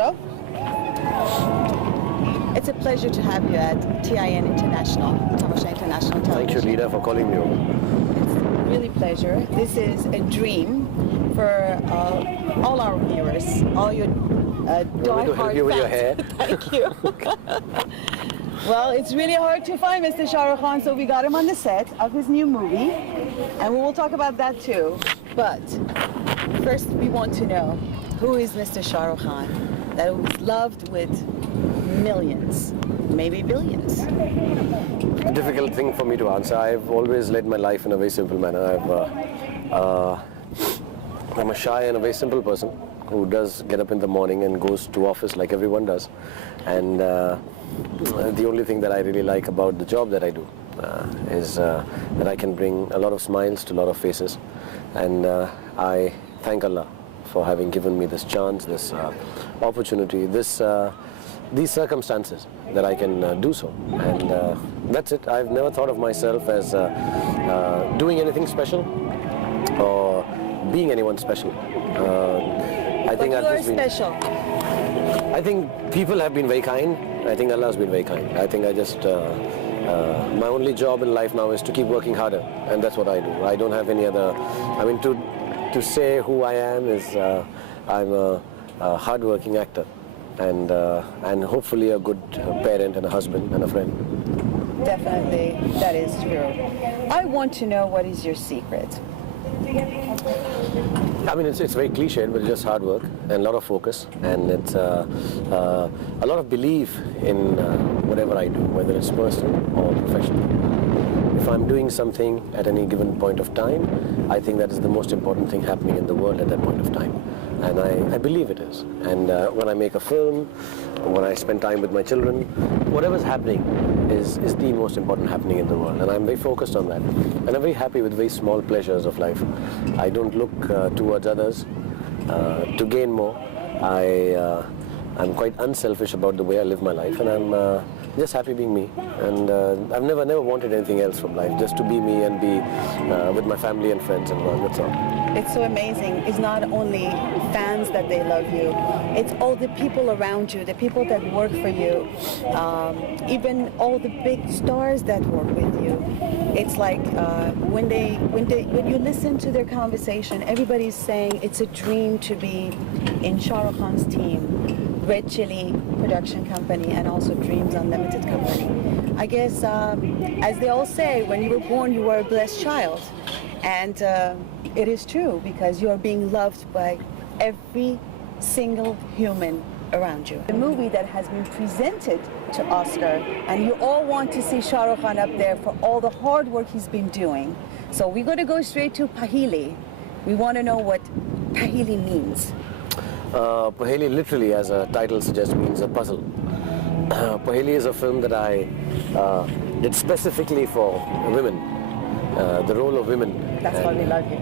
go. It's a pleasure to have you at TIN International, Tamasha International Television. Thank you, Lida, for calling me over. It's really a pleasure. This is a dream for all our viewers, all your die-hard fans. You with your hair. Thank you. Well, it's really hard to find Mr. Shah Rukh Khan, so we got him on the set of his new movie, and we will talk about that too. But first, we want to know, who is Mr. Shah Rukh Khan, that was loved with millions, maybe billions? Difficult thing for me to answer. I've always led my life in a very simple manner. I'm a shy and a very simple person who does get up in the morning and goes to office like everyone does. And the only thing that I really like about the job that I do is that I can bring a lot of smiles to a lot of faces. And I thank Allah for having given me this chance, this opportunity, these circumstances that I can do so. And that's it. I've never thought of myself as doing anything special or being anyone special. I think I've just been special. I think people have been very kind. I think Allah has been very kind. I think I just my only job in life now is to keep working harder, and that's what I do. I don't have any other. I mean, to say who I am is I'm a hard-working actor, and hopefully a good parent and a husband and a friend. Definitely, that is true. I want to know, what is your secret? I mean, it's very cliched, but it's just hard work and a lot of focus, and it's a lot of belief in whatever I do, whether it's personal or professional. If I'm doing something at any given point of time, I think that is the most important thing happening in the world at that point of time. And I believe it is. And when I make a film, when I spend time with my children, whatever's happening is the most important happening in the world. And I'm very focused on that. And I'm very happy with very small pleasures of life. I don't look towards others to gain more. I'm quite unselfish about the way I live my life, and I'm just happy being me. And I've never wanted anything else from life, just to be me and be with my family and friends and all. That's all. It's so amazing. It's not only fans that they love you, it's all the people around you, the people that work for you, even all the big stars that work with you. It's like when you listen to their conversation, everybody's saying it's a dream to be in Shah Rukh Khan's team, Red Chili production company, and also Dreams Unlimited company. I guess, as they all say, when you were born, you were a blessed child. And it is true, because you are being loved by every single human around you. The movie that has been presented to Oscar, and you all want to see Shah Rukh Khan up there for all the hard work he's been doing. So we're going to go straight to Paheli. We want to know what Paheli means. Paheli literally, as a title suggests, means a puzzle. Paheli is a film that I did specifically for women, the role of women. That's why we love you.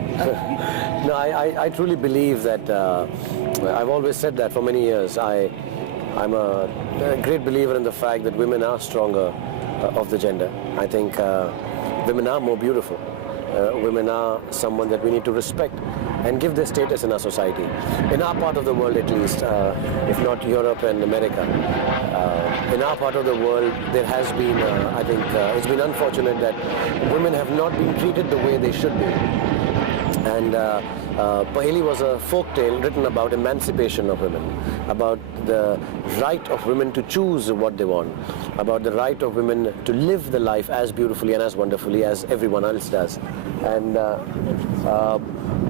No, I truly believe that, I've always said that for many years. I'm a great believer in the fact that women are stronger of the gender. I think women are more beautiful. Women are someone that we need to respect and give their status in our society. In our part of the world, at least, if not Europe and America, in our part of the world, there has been, I think, it's been unfortunate that women have not been treated the way they should be. And Paheli was a folk tale written about emancipation of women, about the right of women to choose what they want, about the right of women to live the life as beautifully and as wonderfully as everyone else does. And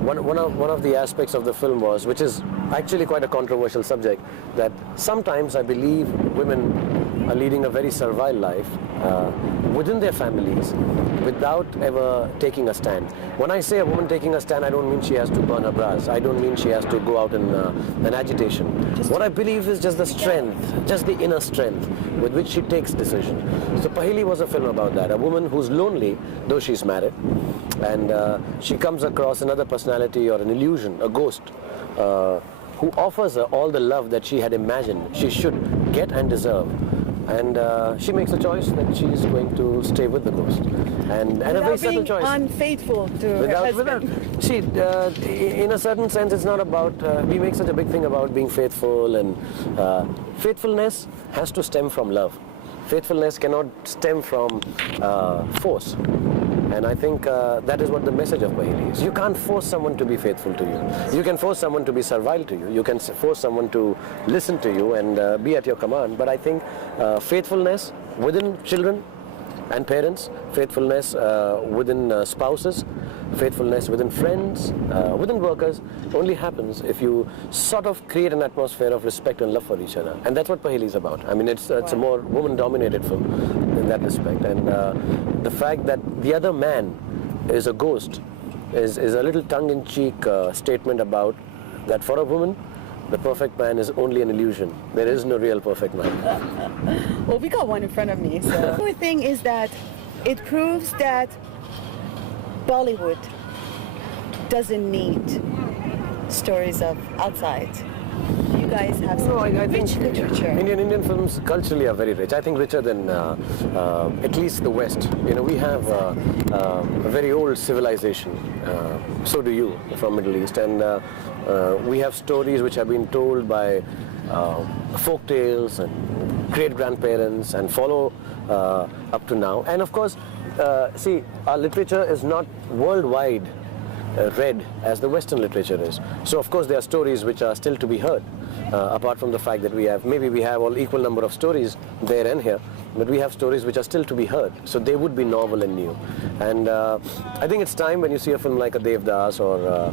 one of the aspects of the film was, which is actually quite a controversial subject, that sometimes I believe women are leading a very servile life within their families without ever taking a stand. When I say a woman taking a stand, I don't mean she has to burn her bras. I don't mean she has to go out in an agitation. What I believe is just the strength, just the inner strength with which she takes decisions. So Paheli was a film about that. A woman who's lonely, though she's married, and she comes across another personality or an illusion, a ghost, who offers her all the love that she had imagined she should get and deserve. And she makes a choice that she's going to stay with the ghost. And a very subtle choice. Unfaithful to her husband. See, in a certain sense, it's not about, we make such a big thing about being faithful, and faithfulness has to stem from love. Faithfulness cannot stem from force. And I think that is what the message of Paheli is. You can't force someone to be faithful to you. You can force someone to be servile to you. You can force someone to listen to you and be at your command. But I think faithfulness within children and parents, faithfulness within spouses, faithfulness within friends, within workers, only happens if you sort of create an atmosphere of respect and love for each other. And that's what Paheli is about. I mean, it's a more woman-dominated film in that respect. And the fact that the other man is a ghost is a little tongue-in-cheek statement about that for a woman, the perfect man is only an illusion. There is no real perfect man. Well, we got one in front of me. So the other thing is that it proves that Bollywood doesn't need stories of outside. You guys have some rich literature. Indian films culturally are very rich. I think richer than at least the West. You know, we have a very old civilization. So do you from Middle East, and we have stories which have been told by folk tales and great grandparents and follow up to now. And of course, see, our literature is not worldwide read as the Western literature is. So of course there are stories which are still to be heard, apart from the fact that we have all equal number of stories there and here, but we have stories which are still to be heard. So they would be novel and new. And I think it's time when you see a film like a Devdas, or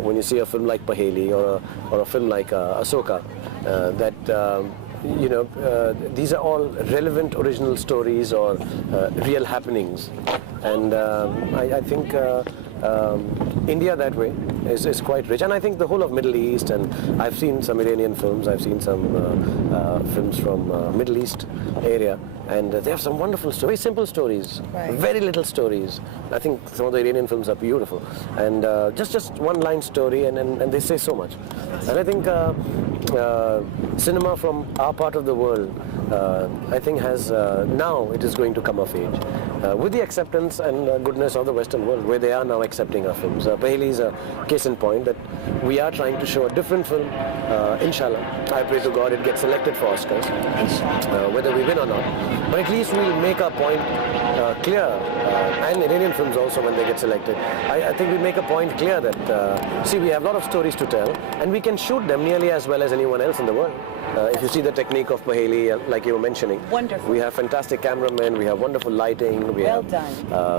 when you see a film like Paheli, or a film like Asoka, that you know, these are all relevant original stories or real happenings. And I think India that way is quite rich, and I think the whole of Middle East, and I've seen some Iranian films, I've seen some films from Middle East area, and they have some wonderful stories, very simple stories, very little stories. I think some of the Iranian films are beautiful, and just one line story, and they say so much. And I think cinema from our part of the world, I think has now it is going to come of age with the acceptance and goodness of the Western world, where they are now accepting our films. Paheli is a case in point that we are trying to show a different film. Inshallah, I pray to God it gets selected for Oscars, whether we win or not. But at least we'll make our point clear, and Iranian films also when they get selected. I think we make a point clear that, see, we have a lot of stories to tell, and we can shoot them nearly as well as anyone else in the world. If you see the technique of Paheli, like you were mentioning, wonderful. We have fantastic cameramen, we have wonderful lighting, we have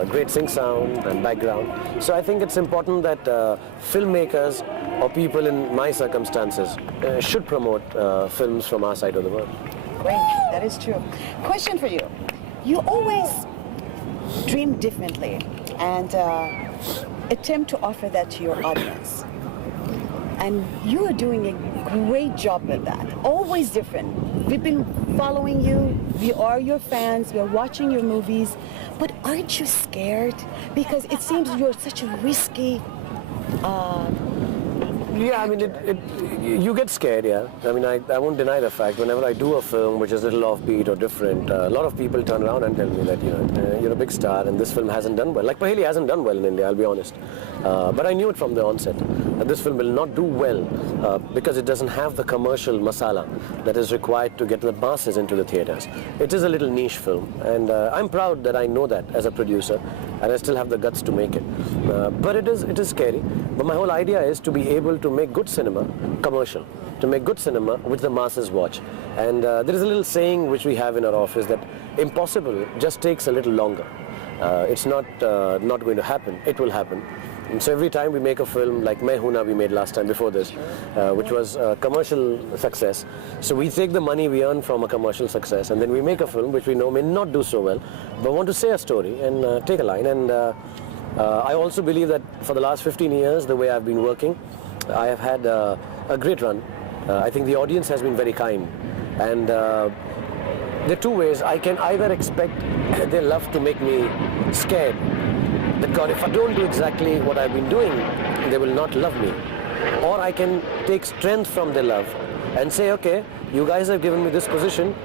great sync sound and background. So I think it's important that filmmakers or people in my circumstances should promote films from our side of the world. Great, that is true. Question for you. You always dream differently and attempt to offer that to your audience. And you are doing a great job with that. Always different. We've been following you. We are your fans. We're watching your movies. But aren't you scared? Because it seems you're such a risky yeah, I mean, you get scared, yeah. I mean, I won't deny the fact, whenever I do a film which is a little offbeat or different, a lot of people turn around and tell me that, you know, you're a big star and this film hasn't done well. Like Paheli hasn't done well in India, I'll be honest. But I knew it from the onset that this film will not do well because it doesn't have the commercial masala that is required to get the masses into the theaters. It is a little niche film, and I'm proud that I know that as a producer, and I still have the guts to make it. But it is scary. But my whole idea is to be able to make good cinema commercial, to make good cinema which the masses watch. And there is a little saying which we have in our office that impossible just takes a little longer. It's not going to happen, it will happen. And so every time we make a film like Main Hoon Na we made last time before this, which was a commercial success. So we take the money we earn from a commercial success and then we make a film which we know may not do so well, but want to say a story and take a line. And I also believe that for the last 15 years, the way I've been working, I have had a great run. I think the audience has been very kind. And there are two ways. I can either expect their love to make me scared, that God, if I don't do exactly what I've been doing, they will not love me. Or I can take strength from their love and say, okay, you guys have given me this position,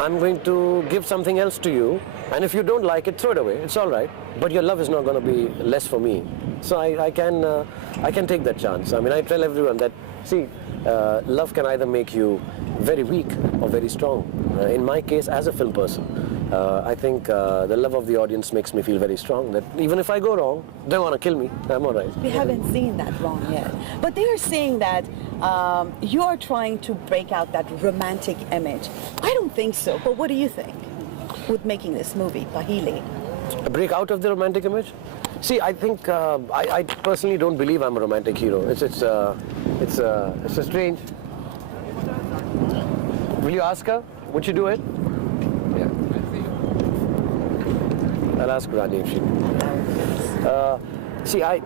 I'm going to give something else to you, and if you don't like it, throw it away. It's all right. But your love is not going to be less for me. So I can take that chance. I mean, I tell everyone that, see, love can either make you very weak or very strong. In my case, as a film person, I think the love of the audience makes me feel very strong, that even if I go wrong, they want to kill me, I'm all right. We haven't seen that wrong yet. But they are saying that you are trying to break out that romantic image. I don't think so, but what do you think with making this movie, Paheli? Break out of the romantic image? See, I think I personally don't believe I'm a romantic hero. It's strange. Will you ask her? Would you do it? Yeah. I'll ask Rani if she. See, I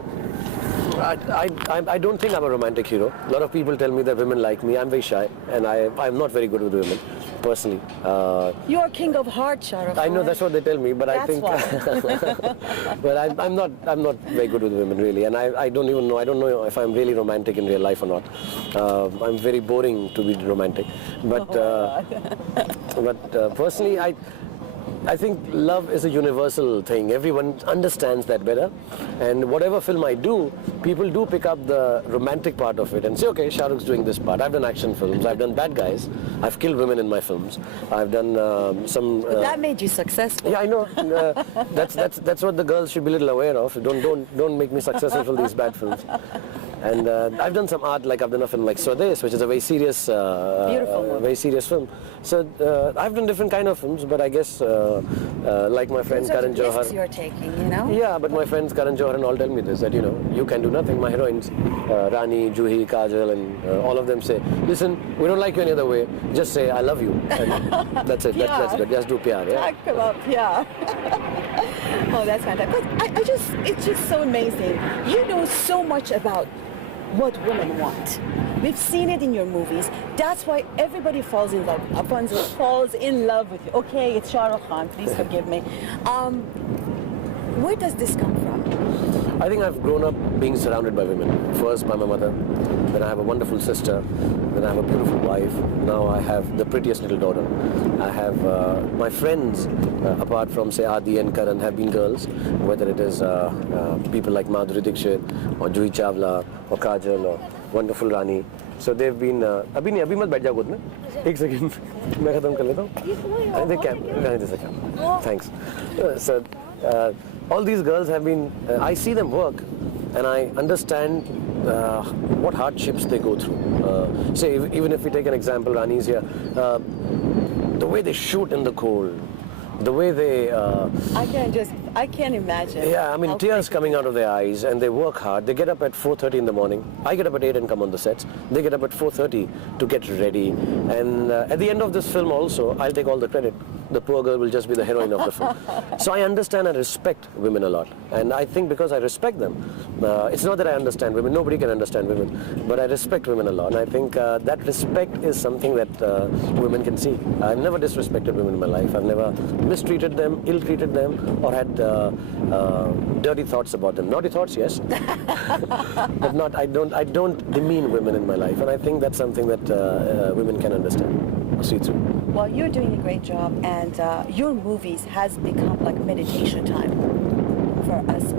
don't think I'm a romantic hero. A lot of people tell me that women like me. I'm very shy, and I'm not very good with women, personally. You're king of hearts, Shah Rukh. I know that's what they tell me, but that's I think. Why. But I'm not very good with women, really, and I don't even know. I don't know if I'm really romantic in real life or not. I'm very boring to be romantic, but personally, I think love is a universal thing. Everyone understands that better. And whatever film I do, people do pick up the romantic part of it and say, okay, Shah Rukh's doing this part. I've done action films. I've done bad guys. I've killed women in my films. I've done some... But that made you successful. Yeah, I know. That's what the girls should be a little aware of. Don't make me successful for these bad films. And I've done some art, like I've done a film like Swades, which is a very serious, very serious film. So I've done different kind of films, but I guess like my friend Karan Johar. Risks you're taking, you know. Yeah, but my friends Karan Johar and all tell me this, that you can do nothing. My heroines, Rani, Juhi, Kajal, and all of them say, listen, we don't like you any other way. Just say I love you, and that's it. Yeah. That's good. Just do pyar. Yeah. Talk about yeah. Oh, that's fantastic. But it's just so amazing. You know so much about what women want. We've seen it in your movies. That's why everybody falls in love. Falls in love with you. Okay, it's Shah Rukh Khan. Please forgive me. Where does this come from? I think I've grown up being surrounded by women. First by my mother, then I have a wonderful sister, then I have a beautiful wife. Now I have the prettiest little daughter. I have my friends, apart from say Adi and Karan, have been girls, whether it is people like Madhuri Dixit or Juhi Chawla or Kajal or wonderful Rani. So they've been. अभी नहीं, अभी मत बैठ जाओ खुद में. एक second, मैं खत्म कर लेता हूँ. Thanks. So all these girls have been. I see them work, and I understand what hardships they go through. Say even if we take an example, Rani's here. The way they shoot in the cold, the way they... I can't imagine. Yeah, I mean, tears coming out of their eyes, and they work hard. They get up at 4:30 in the morning. I get up at 8 and come on the sets. They get up at 4:30 to get ready. And at the end of this film also, I'll take all the credit. The poor girl will just be the heroine of the film. So I understand and respect women a lot. And I think because I respect them, it's not that I understand women. Nobody can understand women. But I respect women a lot. And I think that respect is something that women can see. I've never disrespected women in my life. I've never mistreated them, ill-treated them, or had dirty thoughts about them. Naughty thoughts, yes. But not. I don't demean women in my life. And I think that's something that women can understand. See through. Well, you're doing a great job, and your movies has become like meditation time for us,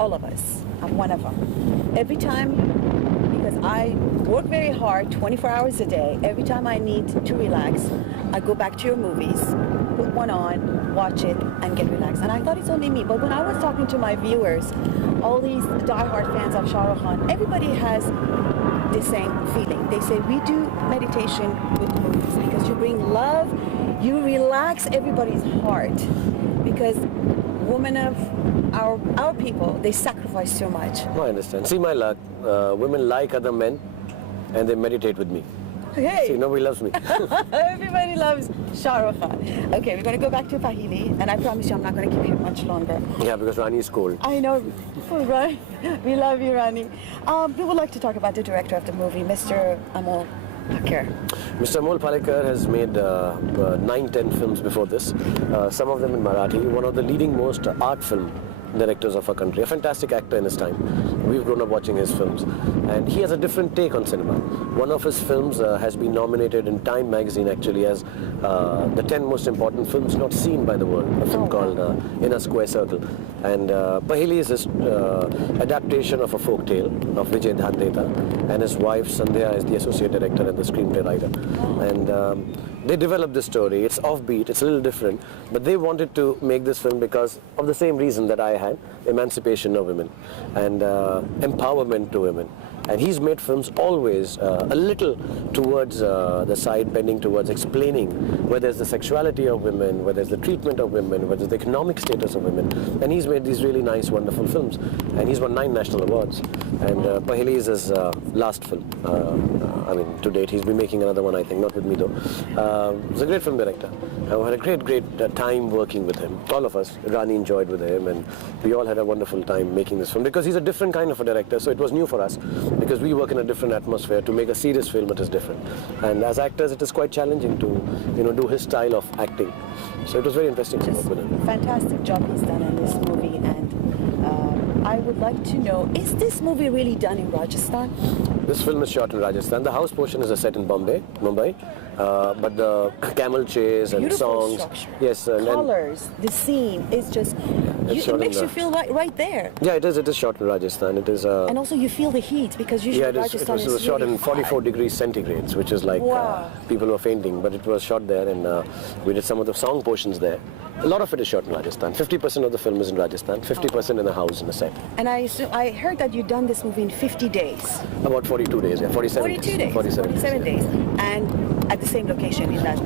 all of us. I'm one of them. Every time, because I work very hard, 24 hours a day, every time I need to relax, I go back to your movies, put one on, watch it, and get relaxed. And I thought it's only me, but when I was talking to my viewers, all these diehard fans of Shah Rukh Khan, everybody has the same feeling. They say we do meditation with movies because you bring love, you relax everybody's heart, because women of our people, they sacrifice so much. I understand. See my luck. Women like other men and they meditate with me. Hey! See, nobody loves me. Everybody loves Shah Rukh Khan. Okay, we're going to go back to Paheli, and I promise you I'm not going to keep you much longer. Yeah, because Rani is cold. I know, right? We love you, Rani. We would like to talk about the director of the movie, Mr. Amol Packer. Mr. Amol Palekar has made 9-10 films before this, some of them in Marathi, one of the leading most art film directors of our country, a fantastic actor in his time. We've grown up watching his films, and he has a different take on cinema. One of his films has been nominated in Time magazine actually as the 10 most important films not seen by the world, a film called In a Square Circle. And Paheli is his adaptation of a folk tale of Vijay Dhanteta, and his wife Sandhya is the associate director and the screenplay writer. And they developed this story. It's offbeat, it's a little different, but they wanted to make this film because of the same reason that I had, emancipation of women and empowerment to women. And he's made films always a little towards the side, bending towards explaining where there's the sexuality of women, where there's the treatment of women, where there's the economic status of women. And he's made these really nice, wonderful films. And he's won 9 national awards. And Paheli is his last film. I mean, to date, he's been making another one, I think, not with me though. He's a great film director. I had a great time working with him. All of us, Rani enjoyed with him, and we all had a wonderful time making this film because he's a different kind of a director, so it was new for us because we work in a different atmosphere. To make a serious film, it is different. And as actors, it is quite challenging to, do his style of acting. So it was very interesting to work with him. Fantastic job he's done in this movie, and I would like to know, is this movie really done in Rajasthan? This film is shot in Rajasthan. The house portion is set in Mumbai, but the camel chase and Beautiful songs, structure. yes, Colors, the scene is just, it makes you feel right there. Yeah, it is. It is shot in Rajasthan. It is. And also you feel the heat because usually Rajasthan it was shot really in 44 hot. degrees centigrades, which is like people were fainting. But it was shot there, and we did some of the song portions there. A lot of it is shot in Rajasthan. 50% of the film is in Rajasthan, 50% in the house in the set. And I heard that you've done this movie in 50 days. About 42 days, yeah, 47 42 days. 47 days. And at the same location in that.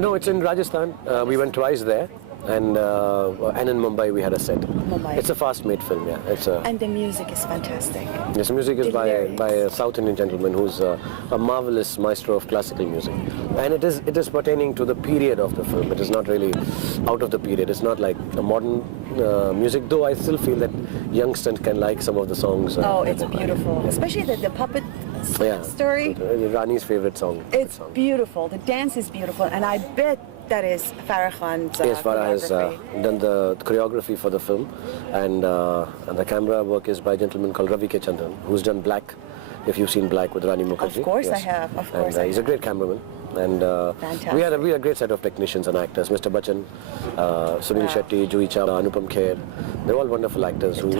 No, it's in Rajasthan. We went twice there. And in Mumbai we had a set. Mumbai. It's a fast-made film, yeah. And the music is fantastic. Yes, the music is by a South Indian gentleman who's a marvelous maestro of classical music. And it is pertaining to the period of the film. It is not really out of the period. It's not like a modern music, though I still feel that youngsters can like some of the songs. It's beautiful. Especially the puppet story. Rani's favorite song. It's beautiful. The dance is beautiful. And I bet that is Farah Khan's Yes, Farah has done the choreography for the film, and the camera work is by a gentleman called Ravi K. Chandran, who's done Black, if you've seen Black with Rani Mukherjee. Of course I have, of course. And he's a great cameraman. And we had a great set of technicians and actors. Mr. Bachchan, Sunil Shetty, Juhi Chawla, Anupam Kher. They're all wonderful actors who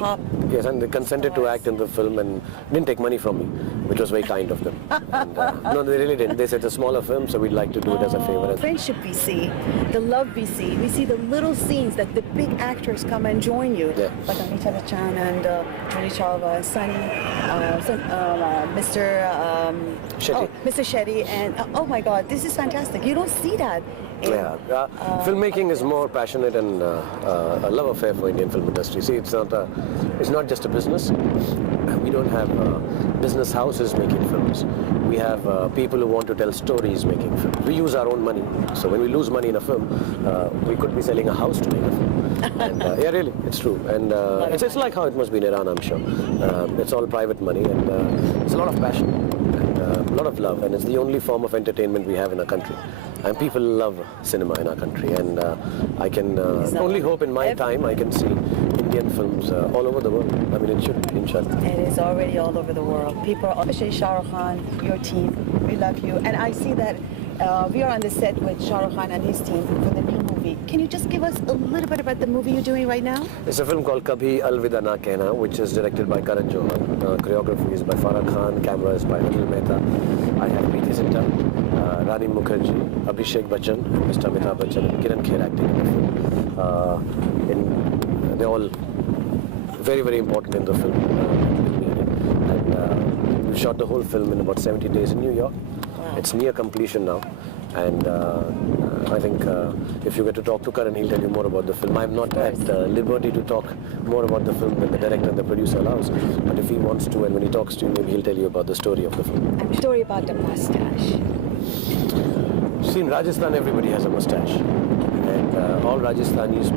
yes, and they consented to act in the film and didn't take money from me, which was very kind of them. And, no, they really didn't. They said it's a smaller film, so we'd like to do it as a favor. Friendship we see, the love we see the little scenes that the big actors come and join you. Yeah. Like Amitabh Bachchan and Juhi Chawla, Sunny, Mr. Shetty, and oh my God, this is fantastic. You don't see that. Filmmaking is more passionate and a love affair for Indian film industry. See, it's not just a business. We don't have business houses making films. We have people who want to tell stories making films. We use our own money. So when we lose money in a film, we could be selling a house to make a film. And, yeah, really, it's true. And it's like how it must be in Iran, I'm sure. It's all private money, and it's a lot of passion and a lot of love. And it's the only form of entertainment we have in our country. And people love cinema in our country, and I can only hope in my time I can see Indian films all over the world. I mean, it should, inshallah. It is already all over the world. People, especially Shahrukh Khan, your team, we love you. And I see that we are on the set with Shahrukh Khan and his team for the new movie. Can you just give us a little bit about the movie you're doing right now? It's a film called Kabhi, Alvida, Kehna, which is directed by Karan Johar. Choreography is by Farah Khan, camera is by Anil Mehta. I have Preeti Zinta, Rani Mukherjee, Abhishek Bachchan, Mr. Amitabh Bachchan, and Kiran Kher acting in the film. They're all very, very important in the film. And we shot the whole film in about 70 days in New York. Wow. It's near completion now. And I think if you get to talk to Karan, he'll tell you more about the film. I'm not at liberty to talk more about the film than the director and the producer allows. But if he wants to, and when he talks to you, maybe he'll tell you about the story of the film. And story about the mustache. See, in Rajasthan, everybody has a mustache. And all Rajasthanis,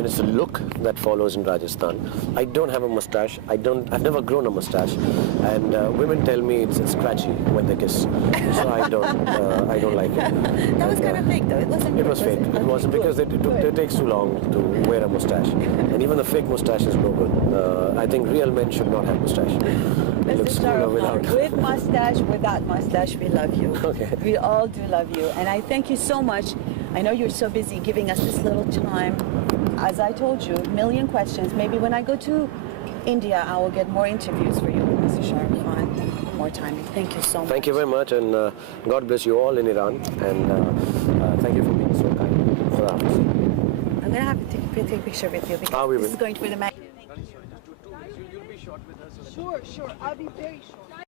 mean, it's a look that follows in Rajasthan. I don't have a mustache. I've never grown a mustache, and women tell me it's scratchy when they kiss, so I don't like it. That was kind of fake, though. It wasn't. It was fake. It wasn't because it takes too long to wear a mustache, and even the fake mustache is no good. I think real men should not have mustache. It looks cooler without. With mustache, without mustache, we love you. Okay. We all do love you, and I thank you so much. I know you're so busy giving us this little time. As I told you, a million questions. Maybe when I go to India, I will get more interviews for you, Mr. Shahrukh Khan. More time. Thank you so much. Thank you very much, and God bless you all in Iran, and thank you for being so kind for us. I'm going to have to take a picture with you because we this will. is going to be the magazine. You'll be short with us. Sure. I'll be very short.